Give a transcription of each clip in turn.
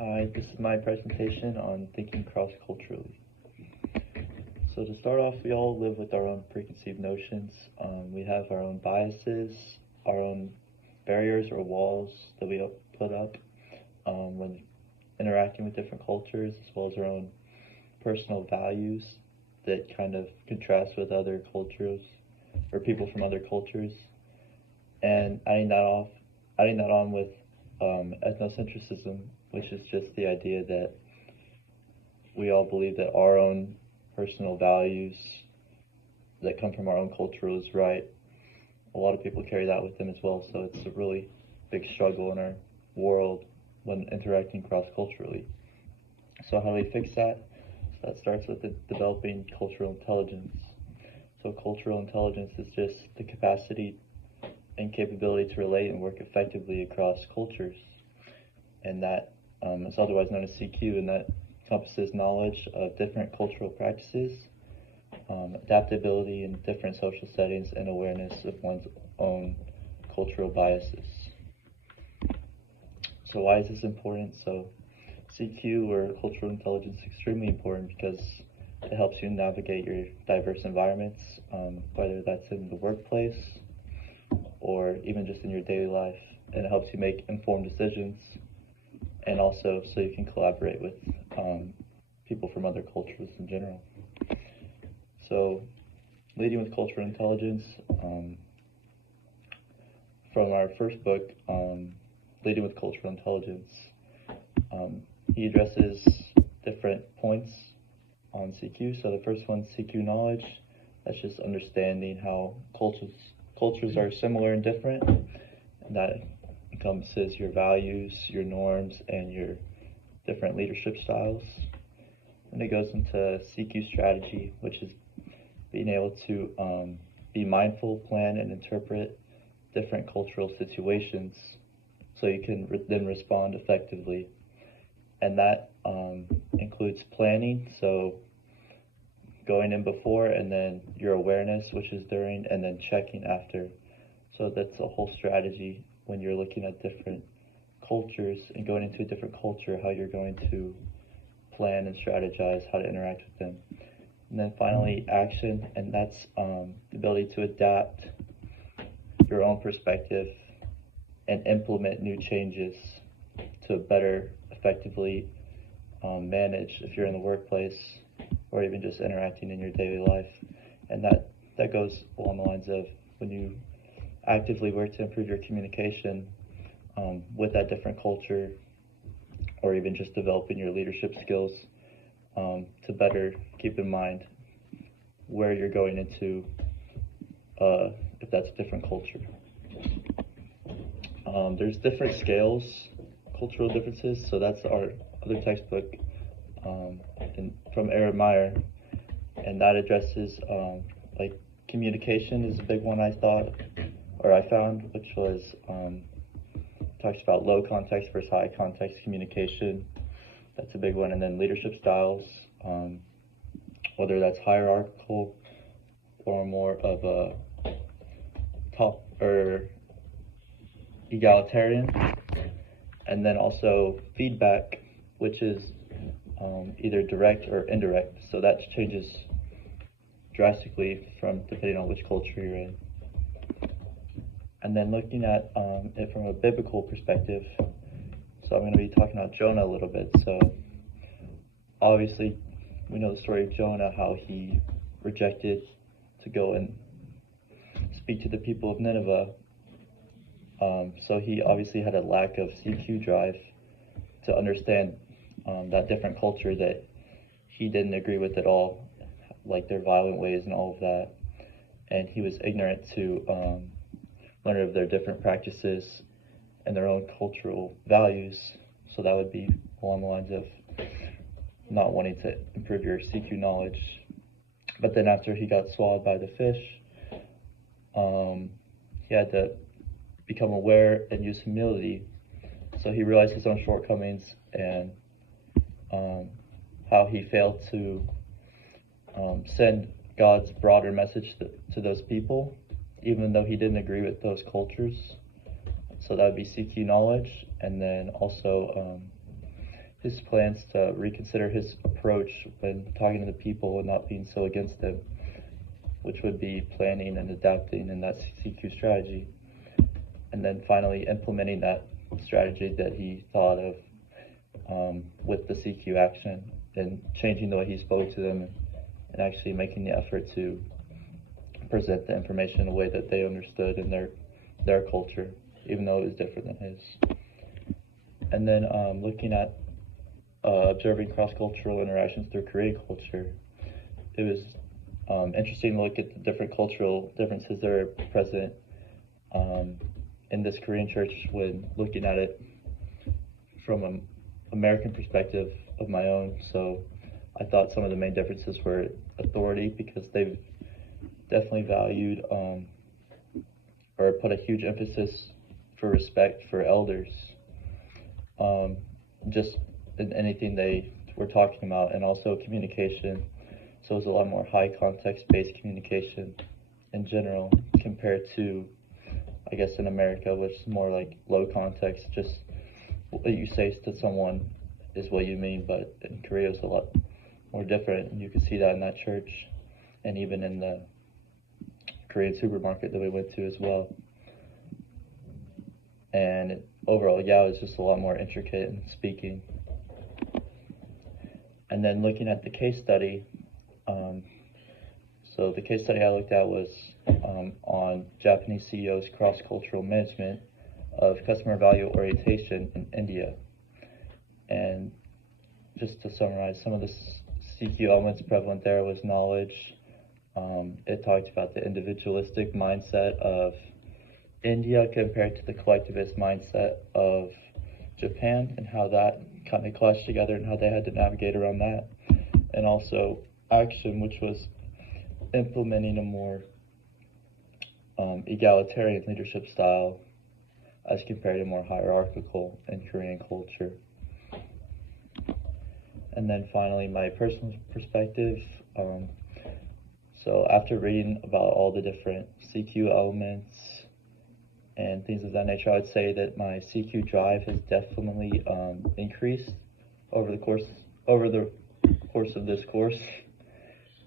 Hi, this is my presentation on thinking cross-culturally. So to start off, we all live with our own preconceived notions. We have our own biases, our own barriers or walls that we put up when interacting with different cultures, as well as our own personal values that kind of contrast with other cultures or people from other cultures. And adding that on with ethnocentrism, which is just the idea that we all believe that our own personal values that come from our own culture is right. A lot of people carry that with them as well, so it's a really big struggle in our world when interacting cross-culturally. So how do we fix that? So that starts with developing cultural intelligence. So cultural intelligence is just the capacity and capability to relate and work effectively across cultures. And that is otherwise known as CQ, and that encompasses knowledge of different cultural practices, adaptability in different social settings, and awareness of one's own cultural biases. So why is this important? So CQ, or cultural intelligence, is extremely important because it helps you navigate your diverse environments, whether that's in the workplace or even just in your daily life, and it helps you make informed decisions, and also so you can collaborate with people from other cultures in general. So leading with cultural intelligence, from our first book, Leading with Cultural Intelligence, he addresses different points on CQ. So the first one, CQ knowledge. That's just understanding how cultures are similar and different, and that encompasses your values, your norms, and your different leadership styles. And it goes into CQ strategy, which is being able to be mindful, plan, and interpret different cultural situations so you can then respond effectively. And that includes planning, so going in before, and then your awareness, which is during, and then checking after. So that's a whole strategy when you're looking at different cultures and going into a different culture, how you're going to plan and strategize how to interact with them. And then finally, action, and that's the ability to adapt your own perspective and implement new changes to better effectively manage if you're in the workplace or even just interacting in your daily life. And that goes along the lines of when you actively work to improve your communication with that different culture, or even just developing your leadership skills to better keep in mind where you're going into if that's a different culture. There's different scales, cultural differences, so that's our other textbook from Eric Meyer, and that addresses like communication is a big one I found, which was talks about low context versus high context communication. That's a big one. And then leadership styles, whether that's hierarchical or more of a top or egalitarian. And then also feedback, which is either direct or indirect. So that changes drastically from depending on which culture you're in. And then looking at it from a biblical perspective, so I'm going to be talking about Jonah a little bit. So obviously we know the story of Jonah, how he rejected to go and speak to the people of Nineveh. So he obviously had a lack of CQ drive to understand that different culture that he didn't agree with at all, like their violent ways and all of that. And he was ignorant to learn of their different practices and their own cultural values. So that would be along the lines of not wanting to improve your CQ knowledge. But then after he got swallowed by the fish, he had to become aware and use humility. So he realized his own shortcomings and how he failed to send God's broader message to those people, even though he didn't agree with those cultures. So that would be CQ knowledge. And then also his plans to reconsider his approach when talking to the people and not being so against them, which would be planning and adapting in that CQ strategy. And then finally implementing that strategy that he thought of with the CQ action and changing the way he spoke to them and actually making the effort to present the information in a way that they understood in their culture, even though it was different than his. And then looking at observing cross-cultural interactions through Korean culture, it was interesting to look at the different cultural differences that are present in this Korean church when looking at it from an American perspective of my own. So I thought some of the main differences were authority, because they've definitely valued or put a huge emphasis for respect for elders, just in anything they were talking about, and also communication. So it was a lot more high context based communication in general compared to, I guess, in America, which is more like low context, just what you say to someone is what you mean. But in Korea it's a lot more different, and you can see that in that church and even in the Korean supermarket that we went to as well. And overall, yeah, it was just a lot more intricate in speaking. And then looking at the case study, so the case study I looked at was on Japanese CEOs' cross-cultural management of customer value orientation in India. And just to summarize, some of the CQ elements prevalent there was knowledge. It talked about the individualistic mindset of India compared to the collectivist mindset of Japan, and how that kind of clashed together and how they had to navigate around that. And also action, which was implementing a more egalitarian leadership style as compared to more hierarchical in Korean culture. And then finally, my personal perspective. So after reading about all the different CQ elements and things of that nature, I would say that my CQ drive has definitely increased over the course of this course.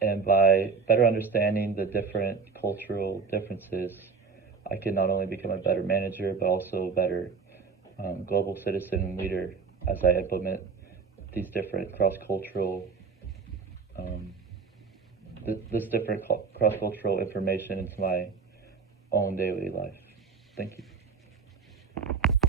And by better understanding the different cultural differences, I can not only become a better manager, but also a better global citizen and leader as I implement these different cross-cultural cross-cultural information into my own daily life. Thank you.